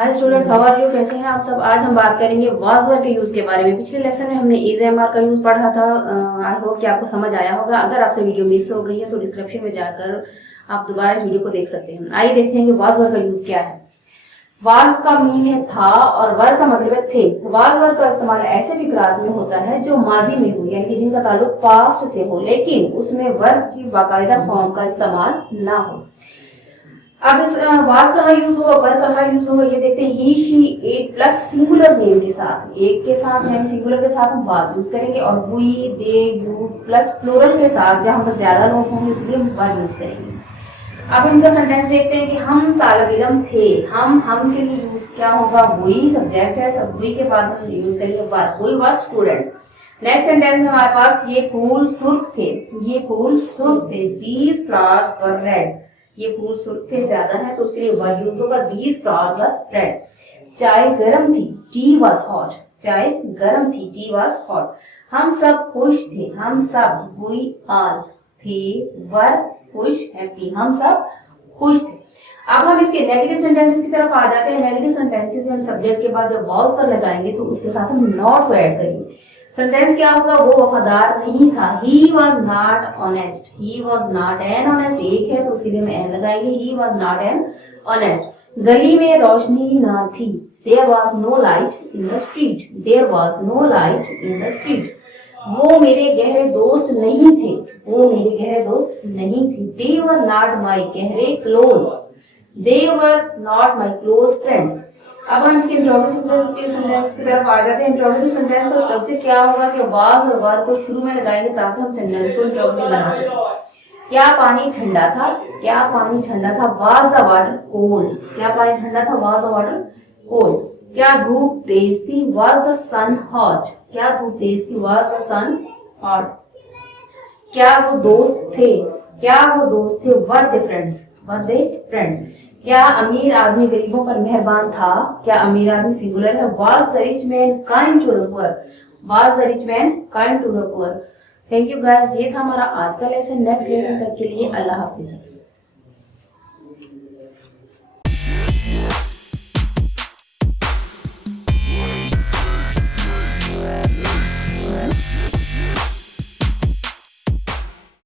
Hi students, how are you? कैसे हैं आप सब? आज हम बात करेंगे वाज वर्ब के यूज के बारे में। पिछले लेसन में हमने इज एम आर का यूज पढ़ा था। आई होप कि आपको समझ आया होगा। अगर आपसे वीडियो मिस हो गई है तो डिस्क्रिप्शन में जाकर आप दोबारा इस वीडियो को देख सकते हैं। आइए देखते हैं कि वाज वर्ब का यूज क्या है। वाज का मीनिंग है था और वर्ब का मतलब है थे। वाज वर्ब का इस्तेमाल ऐसे फिक्रात में होता है जो माजी में हो, यानी कि जिनका ताल्लुक पास्ट से हो, लेकिन उसमें वर्ब की बाकायदा फॉर्म का इस्तेमाल ना हो। अब इस वाज कहाँ यूज होगा, वर्ब कहाँ यूज होगा, ये देखते हैं। He she it plus singular name के साथ, एक के साथ यानी सिंगुलर के साथ हम वाज यूज करेंगे, और we they you plus plural के साथ जहां पर ज्यादा लोग होंगे उसके लिए हम वर्ब यूज करेंगे। अब इनका सेंटेंस देखते हैं कि हम तालिब इल्म थे। हम के लिए यूज क्या होगा, वही सब्जेक्ट है, सब वही के बाद हम यूज करेंगे वर्ब, वही वर्ब स्टूडेंट्स। नेक्स्ट सेंटेंस हमारे पास, ये फूल सुर्ख थे। ये फूल सुर्ख थे। These flowers were red. ये फूल सुर्ख थे ज्यादा है तो उसके लिए वर्ब यूज होगा, दीज फ्लावर्स वर रेड। चाय गर्म थी। Tea was hot. चाय गर्म थी। Tea was hot. हम सब खुश थे। हम सब वी ऑल थे वर खुश हैप्पी। हम सब खुश थे। अब हम इसके नेगेटिव सेंटेंसेस की तरफ आ जाते हैं। नेगेटिव सेंटेंसेस में हम सब्जेक्ट के बाद जब वाज पर लगाएंगे तो उसके साथ हम नॉट को ऐड करेंगे। सेंटेंस क्या होगा, वो वफादार नहीं था। He was not honest. He was not an honest, एक है तो उसके लिए हम एन लगाएंगे। He was not an honest. गली में रोशनी ना थी। There was no light in the street. There was no light in the street. वो मेरे गहरे दोस्त नहीं थे। वो मेरे गहरे दोस्त नहीं थे। दे वर नॉट माई गहरे close. They were not my close friends. अब हम इसके इंट्रोगेटिव सेंटेंस की तरफ आ जाते हैं। इंट्रोगेटिव सेंटेंस का स्ट्रक्चर क्या होगा कि वाज और वर को शुरू में लगाएंगे ताकि हम सेंटेंस को इंट्रोगेटिव बना सकें। क्या पानी ठंडा था। क्या पानी ठंडा था। Was the water cold. क्या पानी ठंडा था। Was the water cold. क्या धूप तेज थी। Was the sun hot. क्या धूप तेज थी। Was the sun hot. क्या वो दोस्त थे। क्या वो दोस्त थे। Were they friends. Were they friend. क्या अमीर आदमी गरीबों पर मेहरबान था। क्या अमीर आदमी सिंगुलर है। Was the rich man kind to the poor. Was the rich man kind to the poor. Thank you guys, ये था हमारा आज का लेसन। नेक्स्ट लेसन तक के लिए अल्लाह हाफिज।